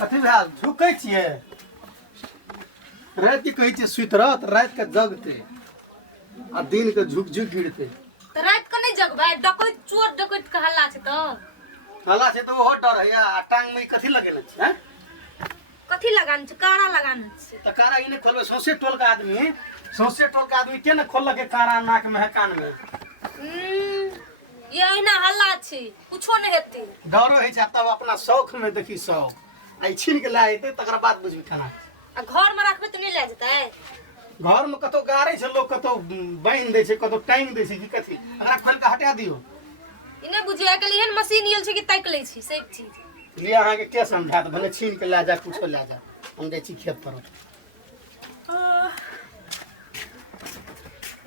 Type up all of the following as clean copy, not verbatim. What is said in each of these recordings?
कथी भेल झुकै छियै रात के कहै छियै सुति रह त रात के जगते आ दिन के झुक झुक गिरते तो रात को नहीं जगबे डकैत चोर डकैत के हल्ला छे तो हल्ला से तो ओहो डर है आ टांग में कथी लगेले छै हैं कथी लगान छे कारा लगान छे त कारा इने खोलबे सौसे टोल के आदमी के न खोलक के कारा नाक में है कान में ये ना हल्ला छे कुछो नहीं हेते डरो है छै तब अपना शौक में देखी शौक आई छीन के ला जेते तकर बाद बुझबी खाना आ घर में रखबे तो नहीं ले जते घर में कतो गारे छै लोग कतो बांध दे छै कतो टांग दे छै कि कथी अगर खोल के हटा दियो इने बुझिया के लिए मशीन यल छे कि ताक ले छी सब चीज लिए अहाँ के के समझात भले छीन के ला जा कुछो ला जा हम दे छी खेत पर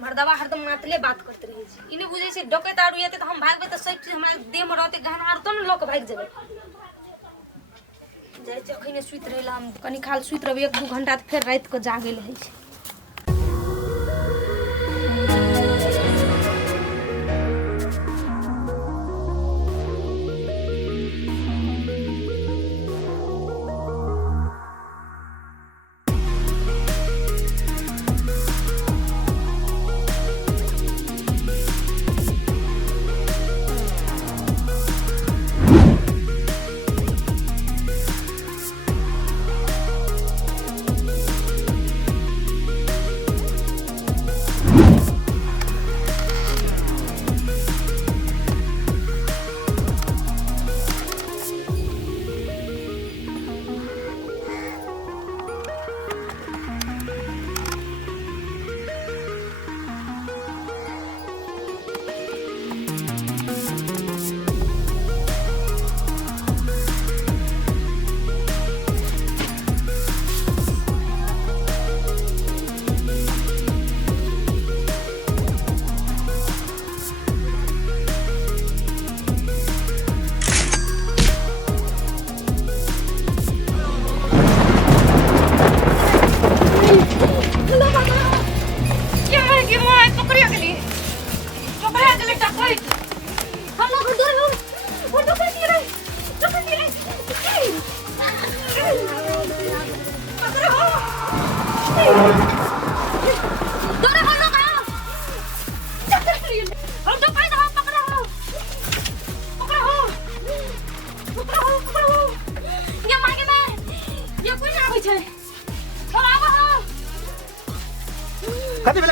मर्दवा हरदम मातले बात करते रहे छी इने बुझे छै डकैत आरु येते तो हम भागबे तो सब चीज हमरा देह में रहते गहना आर तो न लोक भाग जेबे जाय छै अखने सुइत रहला हम कनी खाल सुइत रहबे 1-2 घंटा त फिर रात को जागे ले छै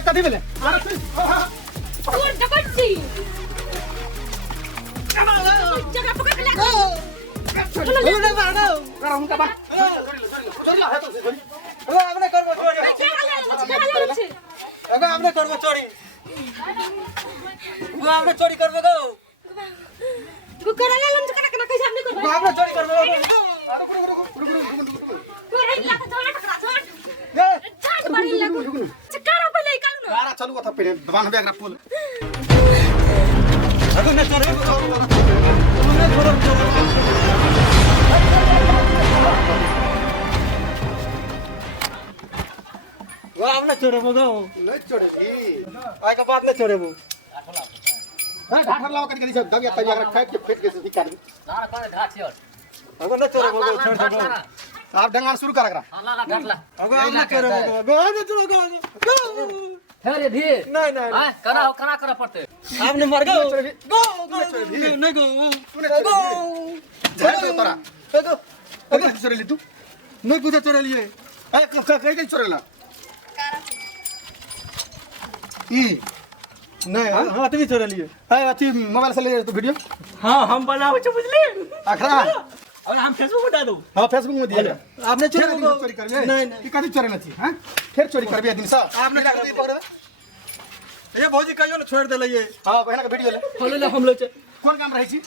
कथी भेले चोर डकैत छी जगह पकड़ ले बोले मारो करा उनका बा छोड़ ला है तो छोड़ी अबे हमने करबो चोरी अबे हमने करबो चोरी वो हमने चोरी करबो गो तू करा ले लंच कना कना कैसे हमने करबो हमने चोरी करबो अरे रुक तू रे ला के छोड़ टकरा छोड़ ए छाट मारी ले चकारा पहले निकाल ना गारा चलू कथा पे बांध बे एकरा पुल अगो न चोरी वो हमने चोरे बो नहीं चोरे की आय के बाद नहीं चोरे बो हां ढाठर लावा कट के सब दग या तय अगर खाट के फेट के से निकाल ना कोने ढाठ छियो अगो न चोरे बो छोड़ छोड़ आप डंगान शुरू कर एकरा ला ढाठ ला अगो हमने चोरे बो गो ने चोरे गो अरे धी नहीं नहीं हां कना करा पड़ते आपने मर गए गो नहीं गो तूने गो झाड़ दे तोरा गो अगो चोरे ली तू नहीं कुछ चोरे लिए ए कहीं चोरे ला ई नहीं हां तुम चोरे लिए है अथी मोबाइल से ले तो वीडियो हां हम बनावे छ बुझली अखरा और हम फेसबुक में डाल दो हां फेसबुक में दिया आपने चोरी करबे नहीं नहीं कथि चोरे न थी हां फिर चोरी करबे दिन से आपने पकड़बे ये भौजी कहियो न छोड़ देले ये हां बहना के वीडियो ले खोले ले हम ले छ कौन काम रहै छी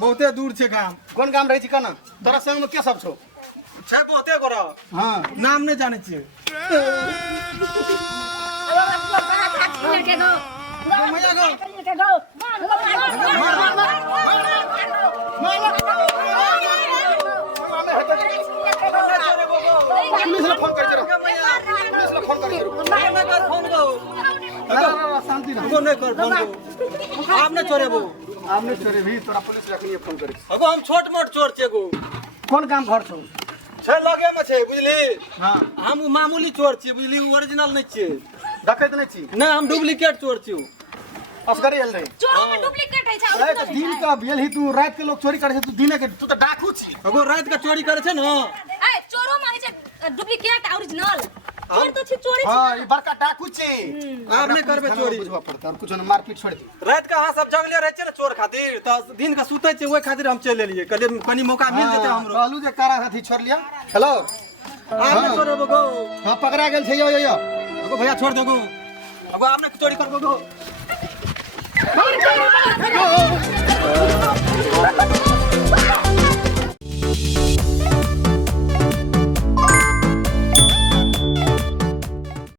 बहुते दूर छे काम कौन काम रहै छी कना तोरा संग में के सब छौ छै बहुते करो हां नाम नहीं जाने छी के दो मजा गो के दो मार पुलिस ला फोन कर पुलिस ला फोन कर फोन दो शांति रह वो नहीं कर फोन दो आपने चोरे वो आपने चोरे भी तोरा पुलिस रखनी फोन करे अगो हम छोट मोट चोर छे गो कौन काम घर छौ छे लगे में छे बुझली हां हम मामूली चोर छे बुझली ओरिजिनल नहीं छे डकैत नहीं छी ना हम डुप्लीकेट चोर छी असगरी एल रे चोरों में डुप्लीकेट है अरे तो दिन का भेल ही तू रात के लोग चोरी करे तू दिन के तू तो डाकू छी अगो रात का चोरी करे छे ना ए चोरों में है डुप्लीकेट ओरिजिनल चोर तो छी चोरी हां ये बड़का डाकू छी आप नहीं करबे चोरी बुझवा पड़ता और कुछ न मारपीट छोड़ दे रात का हां सब जगले रहे छे ना चोर खातिर तो दिन का सुते छे ओय खातिर हम चले लिए कनी मौका मिल जेते हमरो कहलू जे कारा हाथी छोड़ लिया हेलो आपने चोरे गो हां पकड़ा गेल छै यो अगो भैया छोड़ दो गो अगो आपने चोरी कर गो